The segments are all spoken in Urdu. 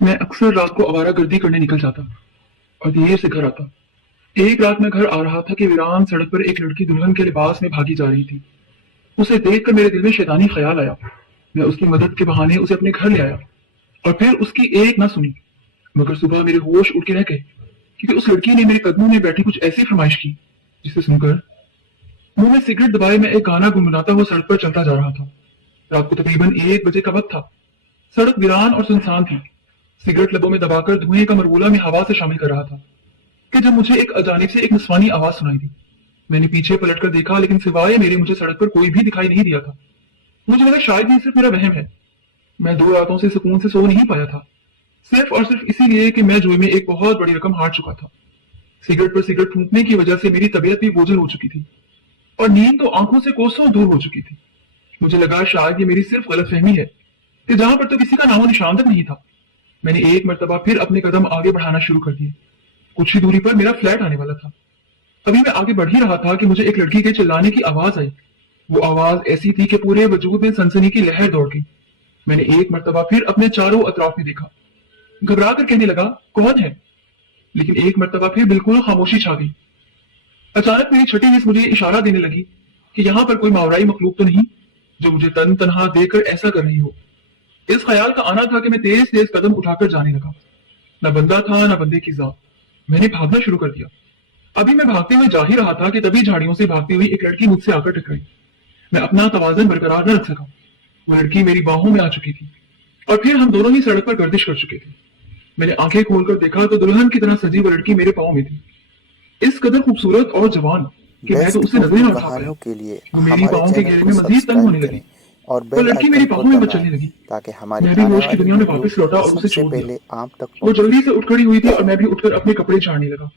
میں اکثر رات کو آوارہ گردی کرنے نکل جاتا اور دیر سے گھر آتا۔ ایک رات میں گھر آ رہا تھا کہ ویران سڑک پر ایک لڑکی دلہن کے لباس میں بھاگی جا رہی تھی۔ اسے دیکھ کر میرے دل میں شیطانی خیال آیا۔ میں اس کی مدد کے بہانے اسے اپنے گھر لے آیا اور پھر اس کی ایک نہ سنی، مگر صبح میرے ہوش اٹھ کے رہ گئے کیونکہ اس لڑکی نے میرے قدموں میں بیٹھی کچھ ایسی فرمائش کی جسے سن کر منہ میں سگریٹ دبائے میں ایک گانا گنگناتا ہوا سڑک پر چلتا جا رہا تھا۔ رات کو تقریباً 1 بجے کا وقت تھا۔ سڑک ویران اور سنسان تھی۔ سگریٹ لبوں میں دبا کر دھوئیں کا مرغولا میں ہوا سے شامل کر رہا تھا کہ جب مجھے ایک اجانب سے ایک نسوانی آواز سنائی دی۔ میں نے پیچھے پلٹ کر دیکھا لیکن سوائے میرے مجھے سڑک پر کوئی بھی دکھائی نہیں دیا تھا۔ مجھے لگا شاید یہ صرف میرا وہم ہے۔ میں 2 راتوں سے سکون سے سو نہیں پایا تھا، صرف اور صرف اسی لیے کہ میں جوئے میں ایک بہت بڑی رقم ہار چکا تھا۔ سگریٹ پر سگریٹ پھونکنے کی وجہ سے میری طبیعت بھی بوجھل ہو چکی تھی اور نیند تو آنکھوں سے کوسوں دور ہو چکی تھی۔ مجھے لگا شاید یہ میری صرف غلط فہمی ہے کہ جہاں پر تو کسی کا نام و نشان تک نہیں تھا۔ میں نے ایک مرتبہ پھر اپنے قدم آگے بڑھانا شروع کر دیے۔ کچھ ہی دوری پر میرا فلیٹ آنے والا تھا۔ ابھی میں آگے بڑھ ہی رہا تھا کہ مجھے ایک لڑکی کے چلانے کی آواز آئی۔ وہ آواز ایسی تھی کہ پورے وجود میں سنسنی کی لہر دوڑ گئی۔ میں نے ایک مرتبہ پھر اپنے چاروں اطراف میں دیکھا، گھبرا کر کہنے لگا کون ہے، لیکن ایک مرتبہ پھر بالکل خاموشی چھا گئی۔ اچانک میری چھٹی حس مجھے اشارہ دینے لگی کہ یہاں پر کوئی ماورائی مخلوق تو نہیں جو مجھے تن تنہا دیکھ کر ایسا کر رہی ہو۔ اس خیال کا آنا تھا کہ میں تیز تیز قدم اٹھا کر جانے لگا۔ نہ بندہ تھا نہ بندے کی ذات۔ میں نے بھاگنا شروع کر دیا۔ ابھی میں بھاگتے ہوئے جا ہی رہا تھا کہ تبھی جھاڑیوں سے بھاگتی ہوئی ایک لڑکی مجھ سے آ کر ٹکرائی۔ میں اپنا توازن برقرار نہ رکھ سکا۔ وہ لڑکی میری باہوں میں آ چکی تھی اور پھر ہم دونوں ہی سڑک پر گردش کر چکے تھے۔ میں نے آنکھیں کھول کر دیکھا تو دلہن کی طرح سجی وہ لڑکی میرے پاؤں میں تھی، اس قدر خوبصورت اور جوان کہ میں تو بیسٹ اسے نظریں اردو نہ اٹھا پایا۔ کہانیوں کے لیے وہ میری ہمارے پاؤں کے چینل گہرے کو میں مزید تنگ سبسکرائب ہونے لگی۔ کریں اور وہ بیل لڑکی میری آئیکن کو پاؤں میں دبائیں مچلنے لگی۔ تاکہ ہماری میں بھی آنے ہوش کی والی دنیا میں ویڈیو واپس لوٹا اور سب اسے سے چھوڑ دیا۔ پہلے آپ تک وہ پہنچے۔ جلدی سے اٹھ کھڑی ہوئی تھی اور میں بھی اٹھ کر اپنے کپڑے جھاڑنے لگا۔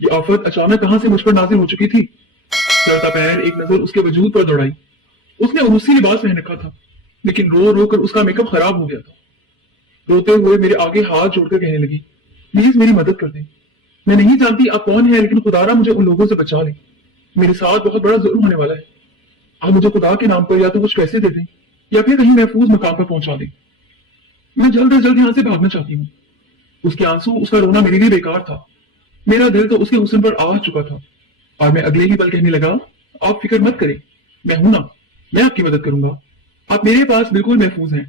یہ آفت اچانک کہاں سے مجھ پر نازل ہو چکی تھی؟ لڑتا پیر ایک نظر اس کے وجود پر دوڑائی۔ اس نے عروسی لباس پہن رکھا تھا لیکن رو رو کر اس کا میک اپ خراب ہو گیا تھا۔ روتے ہوئے میرے آگے ہاتھ جوڑ کر کہنے لگی پلیز میری مدد کر دیں۔ میں نہیں جانتی آپ کون ہیں لیکن خدا مجھے ان لوگوں سے بچا لیں۔ میرے ساتھ بہت بڑا ظلم ہونے والا ہے۔ آپ مجھے خدا کے نام پر یا تو کچھ پیسے دے دیں یا پھر کہیں محفوظ مقام پر پہنچا دیں۔ میں جلد از جلد یہاں سے بھاگنا چاہتی ہوں۔ اس کے آنسو، اس کا رونا میرے لیے بیکار تھا۔ میرا دل تو اس کے حسن پر آ چکا تھا اور میں اگلے ہی پل کہنے لگا آپ فکر مت کریں، میں ہوں نا، میں آپ کی مدد کروں گا۔ آپ میرے پاس بالکل محفوظ ہیں۔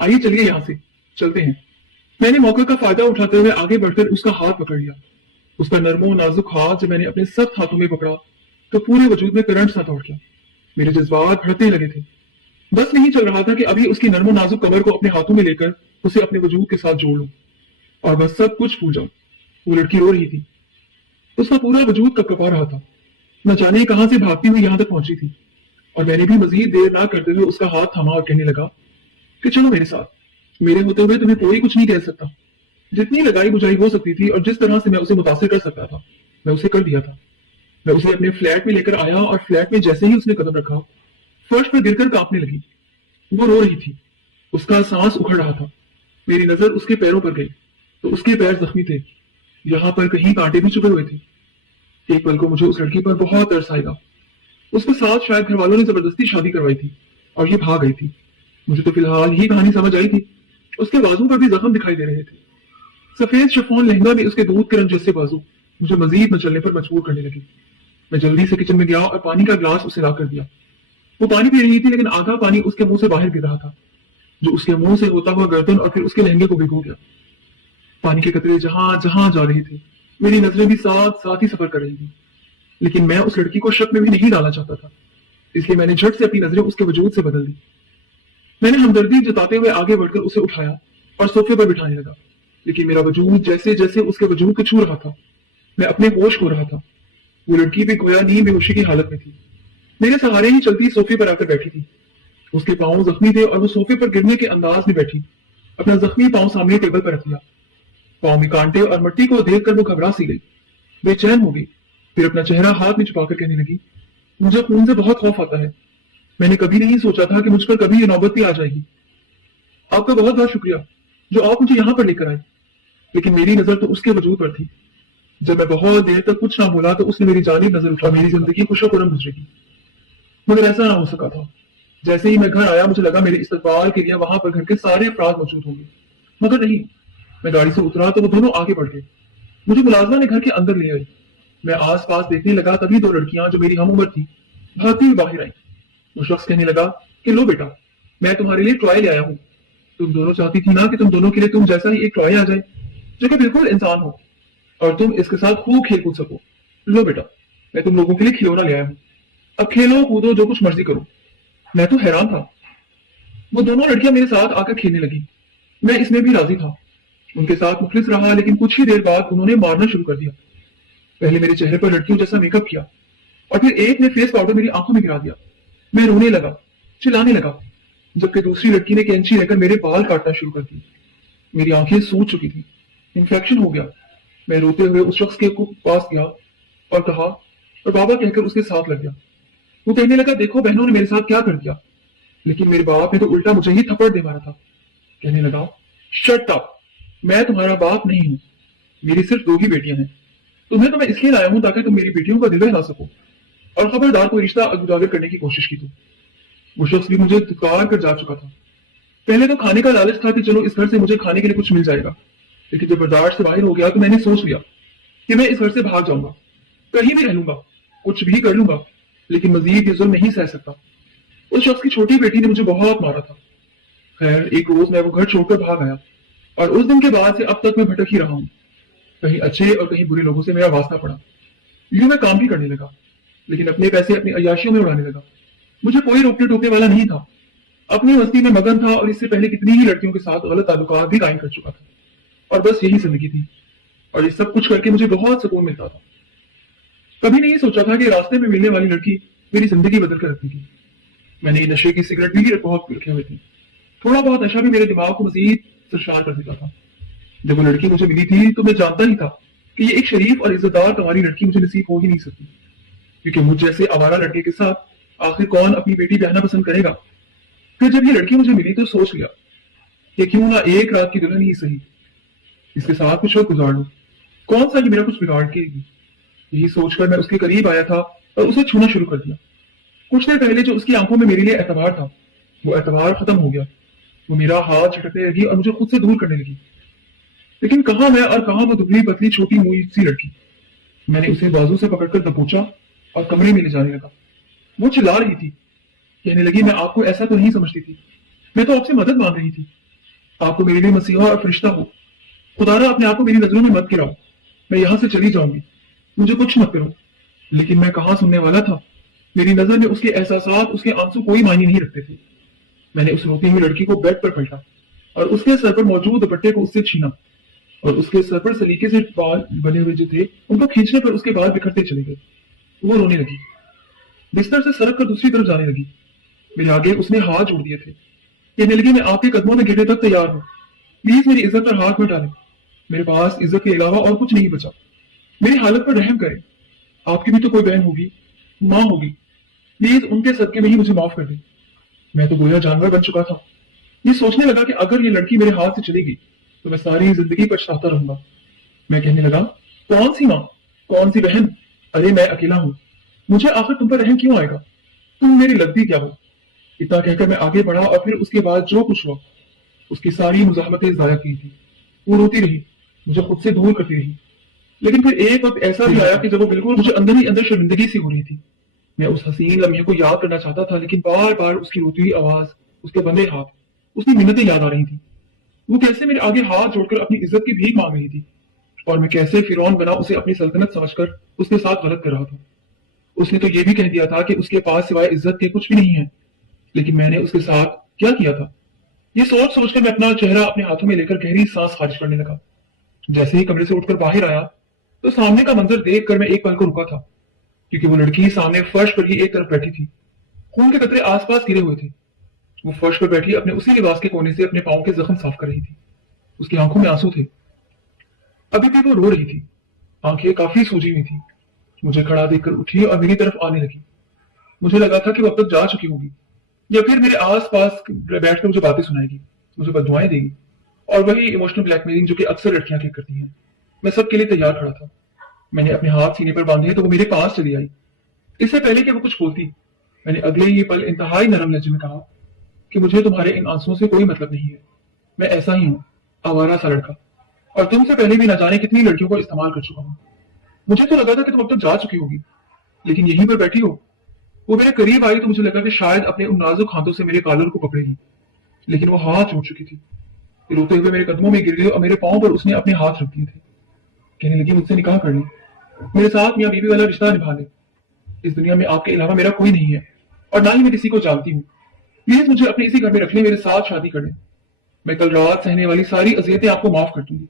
آئیے چلیے یہاں سے چلتے ہیں۔ میں نے موقع کا فائدہ اٹھاتے ہوئے آگے بڑھ کر اس کا ہاتھ پکڑ لیا۔ اس کا نرم و نازک ہاتھ جب میں نے اپنے سخت ہاتھوں میں پکڑا تو پورے وجود میں کرنٹ سا دوڑ گیا۔ میرے جذبات بھڑکنے لگے تھے۔ بس نہیں چل رہا تھا کہ ابھی اس کی نرم و نازک کمر کو اپنے ہاتھوں میں لے کر اسے اپنے وجود کے ساتھ جوڑ لوں اور بس سب کچھ بھول جاؤں۔ وہ لڑکی رو رہی تھی، اس کا پورا وجود کپکپا رہا تھا، نہ جانے کہاں سے بھاگتی ہوئی یہاں تک پہنچی تھی۔ اور میں نے بھی مزید دیر نہ کرتے ہوئے اس کا ہاتھ تھاما اور کہنے لگا کہ چلو میرے ساتھ، میرے ہوتے ہوئے تمہیں کوئی کچھ نہیں کہہ سکتا۔ جتنی لگائی بجھائی ہو سکتی تھی اور جس طرح سے میں اسے متاثر کر سکتا تھا میں اسے کر دیا تھا۔ میں اسے اپنے فلیٹ میں لے کر آیا اور فلیٹ میں جیسے ہی اس نے قدم رکھا فرش پر گر کر کانپنے لگی۔ وہ رو رہی تھی، اس کا سانس اکھڑ رہا تھا۔ میری نظر اس کے پیروں پر گئی تو اس کے پیر زخمی تھے، یہاں پر کہیں کانٹے بھی چبھے ہوئے تھے۔ ایک پل کو مجھے اس لڑکی پر بہت ترس آئے گا۔ اس کے ساتھ شاید گھر والوں نے زبردستی شادی کروائی تھی اور یہ بھاگ گئی تھی۔ مجھے تو فی الحال ہی کہانی سمجھ آئی تھی۔ اس کے بازو پر بھی زخم دکھائی دے رہے تھے۔ سفید شفون لہنگا میں اس کے دودھ کے رنگ جیسے بازو مجھے مزید مچلنے پر مجبور کرنے لگی۔ میں جلدی سے کچن میں گیا اور پانی کا گلاس اسے لا کر دیا۔ وہ پانی پی رہی تھی لیکن آدھا پانی اس کے منہ سے باہر گر رہا تھا جو اس کے منہ سے ہوتا ہوا گردن اور پھر اس کے لہنگے کو بھگو گیا۔ پانی کے قطرے جہاں جہاں جا رہے تھے میری نظریں بھی ساتھ ساتھ ہی سفر کر رہی تھی، لیکن میں اس لڑکی کو شک میں بھی نہیں ڈالنا چاہتا تھا، اس لیے میں نے جھٹ سے اپنی نظریں اس کے وجود سے بدل دی۔ میں نے ہمدردی جتاتے ہوئے آگے بڑھ کر اسے اٹھایا اور صوفے پر بٹھانے لگا، لیکن میرا وجود جیسے جیسے اس کے وجود کو چھو رہا تھا میں اپنے ہوش کھو رہا تھا۔ وہ لڑکی بھی گویا نیند بے ہوشی کی حالت میں تھی، میرے سہارے ہی چلتی صوفے پر آ کر بیٹھی تھی۔ اس کے پاؤں زخمی تھے اور وہ صوفے پر گرنے کے انداز میں بیٹھی، اپنا زخمی پاؤں سامنے ٹیبل پر رکھ دیا۔ پاؤں میں کانٹے اور مٹی کو دیکھ کر وہ گھبرا سی گئی، بے چین ہو گئی، پھر اپنا چہرہ ہاتھ میں چھپا کر کہنے لگی مجھے خون سے بہت خوف آتا ہے، میں نے کبھی نہیں سوچا تھا کہ مجھ پر کبھی یہ نوبت بھی آ جائے گی۔ آپ کا بہت بہت شکریہ جو آپ مجھے یہاں پر لے کر آئے، لیکن میری نظر تو اس کے وجود پر تھی۔ جب میں بہت دیر تک کچھ نہ بولا تو اس نے میری جانب نظر اٹھا، میری زندگی خوش و خرم گزرے گی، مگر ایسا نہ ہو سکا تھا۔ جیسے ہی میں گھر آیا مجھے لگا میرے استقبال کے لیے وہاں پر گھر کے سارے افراد موجود ہوں گے، مگر نہیں، میں گاڑی سے اترا تو وہ دونوں آگے بڑھ گئے. مجھے ملازمہ نے گھر کے اندر لے آئی. میں آس پاس دیکھنے لگا, تبھی دو لڑکیاں جو میری ہم عمر تھی بھاگتی ہوئی باہر آئیں. وہ شخص کہنے لگا کہ لو بیٹا, میں تمہارے لیے ٹوائے لے آیا ہوں. تم دونوں چاہتی تھی نا کہ تم دونوں کے لیے تم جیسا ہی ایک ٹوائے آ جائے جو کہ بالکل انسان ہو اور تم اس کے ساتھ خوب کھیل کود سکو. لو بیٹا, میں تم لوگوں کے لیے کھلونا لے آیا ہوں. اب کھیلو کودو, جو کچھ مرضی کرو. میں تو حیران تھا. وہ دونوں لڑکیاں میرے ساتھ آ کر کھیلنے لگی. میں اس میں بھی راضی تھا, ان کے ساتھ مخلص رہا, لیکن کچھ ہی دیر بعد انہوں نے مارنا شروع کر دیا. پہلے میرے چہرے پر لڑکیوں جیسا میک اپ کیا اور پھر ایک نے فیس پاؤڈر میری آنکھوں میں گرا دیا. میں رونے لگا, چلانے لگا, جبکہ دوسری لڑکی نے کینچی لے کر میرے بال کاٹنا شروع کر دی. میری آنکھیں سوج چکی تھی, انفیکشن ہو گیا. میں روتے ہوئے اس شخص کے پاس گیا اور کہا, اور بابا کہہ کر اس کے ساتھ لگ گیا. وہ کہنے لگا, دیکھو بہنوں نے میرے ساتھ کیا کر دیا. لیکن میرے باپ نے تو الٹا مجھے ہی تھپڑ دے مارا تھا. کہنے لگا, شٹ اپ, میں تمہارا باپ نہیں ہوں, میری صرف 2 ہی بیٹیاں ہیں. تمہیں تو میں اس لیے لایا ہوں تاکہ تم میری بیٹیوں کا دل بہلا سکو, اور خبردار کوئی رشتہ اجاگر کرنے کی کوشش کی تو. وہ شخص بھی مجھے دھکار کر جا چکا تھا. پہلے تو کھانے کا لالچ تھا کہ چلو اس گھر سے مجھے کھانے کے لیے کچھ مل جائے گا, لیکن جب برداشت سے باہر ہو گیا تو میں نے سوچ لیا کہ میں اس گھر سے بھاگ جاؤں گا, کہیں بھی رہ لوں گا, کچھ بھی کر لوں گا, لیکن مزید یہ ظلم نہیں سہ سکتا. اس شخص کی چھوٹی بیٹی نے مجھے بہت مارا تھا. خیر, ایک روز میں وہ گھر چھوڑ کر بھاگ آیا, اور اس دن کے بعد سے اب تک میں بھٹک ہی رہا ہوں. کہیں اچھے اور کہیں برے لوگوں سے میرا واسطہ پڑا. یوں میں کام بھی کرنے لگا, لیکن اپنے پیسے اپنی عیاشیوں میں اڑانے لگا. مجھے کوئی روکنے ٹوکنے والا نہیں تھا. اپنی مستی میں مگن تھا, اور اس سے پہلے کتنی ہی لڑکیوں کے ساتھ غلط تعلقات بھی قائم کر چکا تھا, اور بس یہی زندگی تھی. اور یہ سب کچھ کر کے مجھے بہت سکون ملتا تھا. کبھی نہیں سوچا تھا کہ راستے میں ملنے والی لڑکی میری زندگی بدل کر رکھ دے گی. میں نے یہ نشے کی سگریٹ بھی بہت رکھے ہوئے تھے. تھوڑا بہت نشہ بھی میرے دماغ کو مزید سرشار کر دیتا تھا. جب وہ لڑکی مجھے ملی تھی تو میں جانتا ہی تھا کہ یہ ایک شریف اور عزت دار تمہاری لڑکی مجھے نصیب ہو ہی نہیں سکتی, کیونکہ مجھ جیسے آوارہ لڑکے کے ساتھ آخر کون اپنی بیٹی بہنا پسند کرے گا. پھر جب یہ لڑکی مجھے ملی تو سوچ لیا کہ کیوں نہ ایک رات کی دلہن ہی صحیح, اس کے ساتھ کچھ وقت گزار لوں, کون سا یہ میرا کچھ بگاڑ کے گی. یہی سوچ کر میں اس کے قریب آیا تھا اور اسے چھونا شروع کر دیا. کچھ دیر پہلے جو اس کی آنکھوں میں میرے لیے اعتبار تھا, وہ اعتبار ختم ہو گیا. وہ میرا ہاتھ جھٹکنے لگی اور مجھے خود سے دور کرنے لگی. لیکن کہاں میں اور کہاں وہ دبلی پتلی چھوٹی موئی سی لڑکی. میں نے اسے بازو سے پکڑ کر دبوچا اور کمرے میں لے جانے لگا. وہ چلا رہی تھی, کہنے لگی, میں آپ کو ایسا تو نہیں سمجھتی تھی, میں تو آپ سے مدد مانگ رہی تھی. آپ کو میرے لیے مسیحا اور فرشتہ ہو. خدا را اپنے آپ کو میری نظروں میں مت گراؤ, میں یہاں سے چلی جاؤں گی, مجھے کچھ مت کرو. لیکن میں کہاں سننے والا تھا. میری نظر میں اس کے احساسات, اس کے آنسو کوئی معنی نہیں رکھتے تھے. میں نے اس روتی ہوئی لڑکی کو بیڈ پر پلٹا اور اس کے سر پر موجود دوپٹے کو اس سے چھینا, اور اس کے سر پر سلیقے سے بال بنے ہوئے جو تھے ان کو کھینچنے پر اس کے بال بکھرتے چلے گئے. وہ رونے لگی, بستر سے سرک کر دوسری طرف جانے لگی. میرے آگے اس نے ہاتھ جوڑ دیے تھے, کہنے لگی, میں آپ کے قدموں میں گرنے تک تیار ہوں, پلیز میری عزت پر ہاتھ نہ ڈالیں. میرے پاس عزت کے علاوہ اور کچھ نہیں بچا. میری حالت پر رحم کریں. آپ کی بھی تو کوئی بہن ہوگی, ماں ہوگی, پلیز ان کے صدقے میں ہی مجھے معاف کر دیں. میں تو گویا جانور بن چکا تھا. یہ سوچنے لگا کہ اگر یہ لڑکی میرے ہاتھ سے چلے گی تو میں ساری زندگی پچھتاتا رہوں گا. میں کہنے لگا, کون سی ماں, کون سی بہن, ارے میں اکیلا ہوں, مجھے آخر تم پر رحم کیوں آئے گا, تم میری لگتی کیا ہو. اتنا کہہ کر میں آگے بڑھا, اور پھر اس کے بعد جو کچھ ہوا اس کی ساری مزاحمتیں ضائع کی تھی. وہ روتی رہی, مجھے خود سے دور کرتی رہی. لیکن پھر ایک وقت ایسا بھی آیا کہ جب وہ بالکل مجھے اندر ہی اندر شرمندگی سی ہو رہی تھی. میں اس حسین لمحے کو یاد کرنا چاہتا تھا, لیکن بار بار اس کی روتی ہوئی آواز, اس کے بندے ہاتھ, اس کی منتیں یاد آ رہی تھی. وہ کیسے میرے آگے ہاتھ جوڑ کر اپنی عزت کی بھیک مانگ رہی تھی, اور میں کیسے فرعون بنا اسے اپنی سلطنت سمجھ کر اس کے ساتھ غلط کر رہا تھا. اس نے تو یہ بھی کہہ دیا تھا کہ اس کے پاس سوائے عزت کے کچھ بھی نہیں ہے, لیکن میں نے اس کے ساتھ کیا کیا تھا. یہ سوچ سوچ کر میں اپنا چہرہ اپنے ہاتھوں میں لے کر گہری سانس خارج کرنے لگا. جیسے ہی کمرے سے اٹھ کر باہر آیا تو سامنے کا منظر دیکھ کر میں ایک پل کو رکا تھا, کیونکہ وہ لڑکی سامنے فرش پر ہی ایک طرف بیٹھی تھی. خون کے قطرے آس پاس گرے ہوئے تھے. وہ فرش پر بیٹھی اپنے اسی لباس کے کونے سے اپنے پاؤں کے زخم صاف کر رہی تھی. اس کی آنکھوں میں آنسو تھے. ابھی بھی وہ رو رہی تھی, آنکھیں کافی سوجی ہوئی تھی. مجھے کھڑا دیکھ کر اٹھی اور میری طرف آنے لگی. مجھے لگا تھا کہ وہ اب تک جا چکی ہوگی, یا پھر میرے آس پاس بیٹھ کر مجھے باتیں سنائے گی, مجھے بددعائیں دے گی, اور وہی ایموشنل بلیک میلنگ جو کہ اکثر لڑکیاں کی کرتی ہیں. میں سب کے لیے تیار کھڑا تھا. میں نے اپنے ہاتھ سینے پر باندھے تو وہ میرے پاس چلی آئی. اس سے پہلے کہ وہ کچھ بولتی, میں نے اگلے ہی پل انتہائی نرم لہجے میں کہا کہ مجھے تمہارے ان آنسوؤں سے کوئی مطلب نہیں ہے. میں ایسا ہی ہوں, آوارہ سا لڑکا. اور تم سے پہلے بھی نہ جانے کتنی لڑکیوں کو استعمال کر چکا ہوں. مجھے تو لگا تھا کہ تم اب تک جا چکی ہوگی، لیکن یہیں پر بیٹھی ہو. وہ میرے قریب آئی تو مجھے لگا کہ شاید اپنے ان نازک ہاتھوں سے میرے کالر کو پکڑے گی، لیکن وہ ہاتھ چھوڑ چکی تھی. روتے ہوئے میرے قدموں میں گر گئی اور میرے پاؤں پر اس نے اپنے ہاتھ رکھ دیے تھے. کہنے لگی مجھ سے نکاح کر لیں، میرے ساتھ میاں بیوی والا رشتہ نبھا لیں. اس دنیا میں آپ کے علاوہ میرا کوئی نہیں ہے اور نہ ہی میں کسی کو جانتی ہوں. پلیز مجھے اپنے اسی گھر میں رکھ لیں، میرے ساتھ شادی کر لیں. میں کل رات سہنے والی ساری اذیتیں آپ کو معاف کر دوں گی.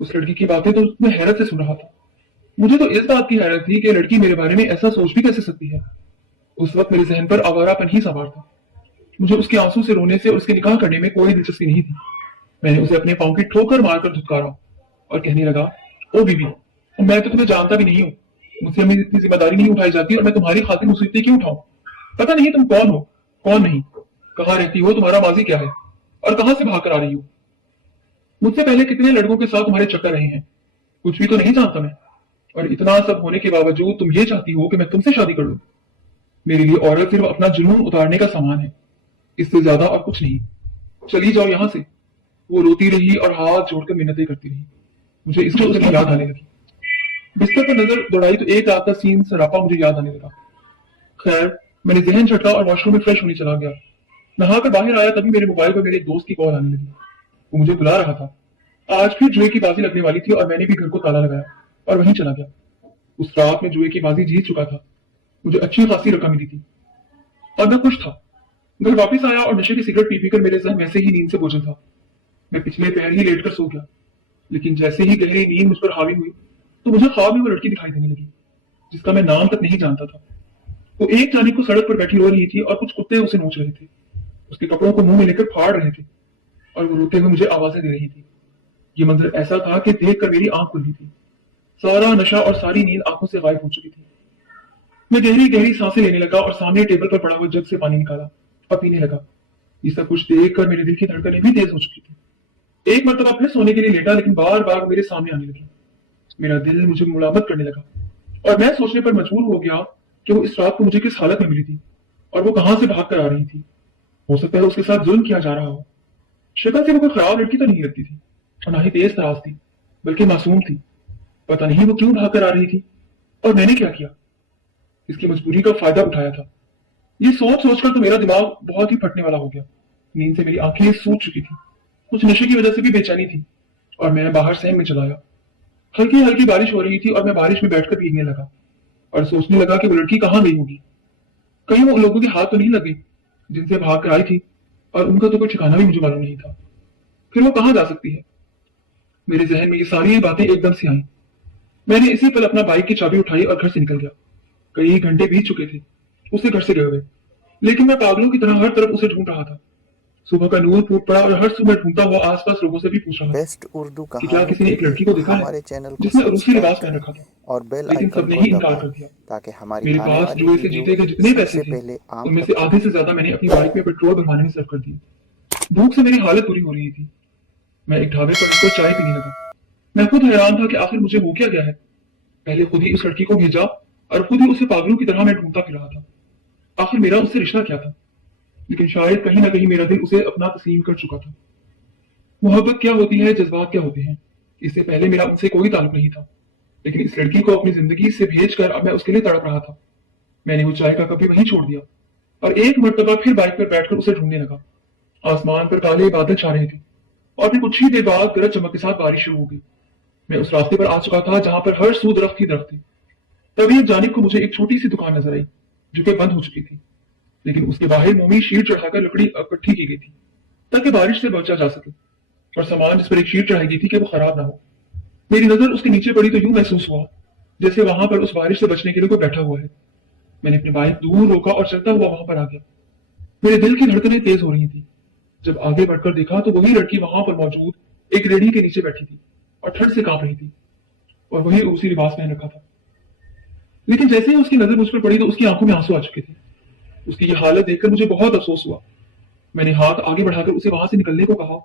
اس لڑکی کی باتیں تو میں حیرت سے سن رہا تھا. مجھے تو اس بات کی حیرت تھی کہ لڑکی میرے بارے میں ایسا سوچ بھی کیسے سکتی ہے. اس وقت میرے ذہن پر آوارہ پن ہی سوار تھا. مجھے اس کے آنسو سے رونے سے اور اس کے نکاح کرنے میں کوئی دلچسپی نہیں تھی. میں نے اسے اپنے پاؤں کی ٹھوکر مار کر دھتکارا اور کہنے لگا، او بیوی، میں تو تمہیں جانتا بھی نہیں ہوں. مجھ سے ہمیں اتنی ذمہ داری نہیں اٹھائی جاتی اور میں تمہاری خاطر مصیبتیں کیوں اٹھاؤں؟ پتہ نہیں تم کون ہو، کون نہیں، کہاں رہتی ہو، تمہارا ماضی کیا ہے اور کہاں سے بھاگ کر آ رہی ہو. مجھ سے پہلے کتنے لڑکوں کے ساتھ تمہارے چکر رہے ہیں، کچھ بھی تو نہیں جانتا میں. اور اتنا سب ہونے کے باوجود تم یہ چاہتی ہو کہ میں تم سے شادی کر لوں. میرے لیے عورت صرف اپنا جنون اتارنے کا سامان ہے، اس سے زیادہ اور کچھ نہیں. چلی جاؤ یہاں سے. وہ روتی رہی اور ہاتھ جوڑ کر منتیں کرتی رہی. مجھے اس کی یاد آنے لگی. بستر پر نظر دوڑائی تو ایک رات کا سین سراپا مجھے یاد آنے لگا. خیر، میں نے ذہن جھٹکا اور واش روم میں فریش ہونے چلا گیا. نہا کر باہر آیا تبھی میرے موبائل پر میرے ایک دوست کی کال آنے لگی. وہ مجھے بلا رہا تھا. آج پھر جوئے کی بازی لگنے والی تھی اور میں نے بھی گھر کو تالا لگایا اور وہیں چلا گیا. اس رات میں جوئے کی بازی جیت چکا تھا. مجھے اچھی خاصی رقم ملی تھی اور میں خوش تھا. گھر واپس آیا اور نشے کی سگریٹ پی کر میرے ذہن ویسے ہی نیند سے بوجھل تھا. میں پچھلے پہر ہی لیٹ کر سو گیا، لیکن جیسے ہی گہری نیند مجھ پر حاوی ہوئی تو مجھے خواب میں وہ لڑکی دکھائی دینے لگی جس کا میں نام تک نہیں جانتا تھا. وہ ایک جانب کو سڑک پر بیٹھی رو رہی تھی اور کچھ کتے اسے نوچ رہے تھے. اس کے کپڑوں کو منہ میں لے کر پھاڑ رہے تھے اور وہ روتے ہوئے مجھے آوازیں دے رہی تھی. یہ منظر ایسا تھا کہ دیکھ کر میری آنکھ کھل گئی تھی. سارا نشہ اور ساری نیند آنکھوں سے غائب ہو چکی تھی. میں گہری گہری سانسیں لینے لگا اور سامنے ٹیبل پر پڑا ہوا جگ سے پانی نکالا اور پینے لگا. یہ سب کچھ دیکھ کر میرے دل کی دھڑکنیں بھی تیز ہو چکی تھی. ایک مرتبہ پھر سونے کے لیے لیٹا، لیکن بار بار میرے سامنے آنے لگی. میرا دل مجھے ملامت کرنے لگا اور میں سوچنے پر مجبور ہو گیا کہ وہ اس رات کو مجھے کس حالت میں ملی تھی اور وہ کہاں سے بھاگ کر آ رہی تھی. ہو سکتا ہے اس کے ساتھ ظلم کیا جا رہا ہو. شکل سے وہ کوئی خراب لڑکی تو نہیں لگتی تھی اور نہ ہی تیز تراز تھی، بلکہ معصوم تھی. پتہ نہیں وہ کیوں بھاگ کر آ رہی تھی اور میں نے کیا کیا. اس کی مجبوری کا فائدہ اٹھایا تھا. یہ سوچ سوچ کر تو میرا دماغ بہت ہی پھٹنے والا ہو گیا. نیند سے میری آنکھیں سوج چکی تھی. کچھ نشے کی وجہ سے بھی بے چینی تھی اور میں باہر سہن میں چلا گیا. ہلکی ہلکی بارش ہو رہی تھی اور میں بارش میں بیٹھ کر بھیگنے لگا اور سوچنے لگا کہ وہ لڑکی کہاں گئی ہوگی. کہیں وہ لوگوں کے ہاتھ تو نہیں لگے جن سے بھاگ کر آئی تھی، اور ان کا تو کوئی ٹھکانا بھی مجھے معلوم نہیں تھا. پھر وہ کہاں جا سکتی ہے؟ میرے ذہن میں یہ ساری باتیں ایک دم سے آئیں. میں نے اسی پل اپنا بائک کی چابی اٹھائی اور گھر سے نکل گیا. کئی گھنٹے بیت چکے تھے اسے گھر سے گئے ہوئے، لیکن میں پاگلوں کی طرح ہر طرف اسے ڈھونڈ رہا تھا. صبح کا نور پھوٹ پڑا اور ہر صبح ڈھونڈتا ہوا آس پاس لوگوں سے بھی پوچھ رہا بیسٹ اردو کہ کیا کہانیوں کسی نے ایک کے لڑکی کو لیے دیکھا ہے ہمارے چینل کو جس نے عروسی سبسکرائب لباس پہن کریں رکھا تھا. اور بیل لیکن آئیکن سب نے کو ہی انکار کر دبائیں دیا. تاکہ ہماری میرے آنے پاس والی جوئے سے ویڈیو جیتے گئے جتنے سب پیسے سے تھے پہلے آپ ان میں تک سے آدھے سے پہنچے. زیادہ میں نے اپنی بائک میں پیٹرول بھروانے میں صرف کر دی. بھوک سے میری حالت بری ہو رہی تھی. میں ایک ڈھابے پر رک کر چائے پینے لگا. میں خود حیران تھا کہ آخر مجھے ہو کیا گیا ہے. پہلے خود ہی اس لڑکی کو بھیجا اور خود ہی اسے پاگلوں کی طرح میں ڈھونڈتا پھر رہا تھا. آخر میرا اس سے رشتہ کیا تھا؟ لیکن شاید کہیں نہ کہیں میرا دل اسے اپنا تسلیم کر چکا تھا. محبت کیا ہوتی ہے، جذبات کیا ہوتے ہیں، اس سے پہلے میرا ان سے کوئی تعلق نہیں تھا. لیکن اس لڑکی کو اپنی زندگی سے بھیج کر اب میں اس کے لیے تڑپ رہا تھا. میں نے وہ چائے کا کپ بھی وہیں چھوڑ دیا اور ایک مرتبہ پھر بائک پر بیٹھ کر اسے ڈھونڈنے لگا. آسمان پر کالے بادل چھا رہے تھے اور پھر کچھ ہی دیر بعد گرج چمک کے ساتھ بارش شروع ہو گئی. میں اس راستے پر آ چکا تھا جہاں پر ہر سو درخت ہی درخت تھے. تبھی ایک جانب کو مجھے ایک چھوٹی سی دکان نظر آئی جو کہ بند ہو چکی تھی، لیکن اس کے باہر مومی شیٹ چڑھا کر لکڑی اکٹھی کی گئی تھی تاکہ بارش سے بچا جا سکے، اور سامان جس پر ایک شیٹ چڑھائی گئی تھی کہ وہ خراب نہ ہو. میری نظر اس کے نیچے پڑی تو یوں محسوس ہوا جیسے وہاں پر اس بارش سے بچنے کے لیے کوئی بیٹھا ہوا ہے. میں نے اپنی بائک دور روکا اور چلتا ہوا وہاں پر آ گیا. میرے دل کی دھڑکنیں تیز ہو رہی تھی. جب آگے بڑھ کر دیکھا تو وہی لڑکی وہاں پر موجود ایک ریڑھی کے نیچے بیٹھی تھی اور ٹھنڈ سے کانپ رہی تھی، اور وہی اسی لباس پہن رکھا تھا. لیکن جیسے ہی اس کی نظر مجھ پر پڑی تو اس کی آنکھوں میں آنسو آ چکے تھے. اس کی یہ حالت دیکھ کر مجھے بہت افسوس ہوا. میں نے ہاتھ آگے بڑھا کر اسے وہاں سے نکلنے کو کہا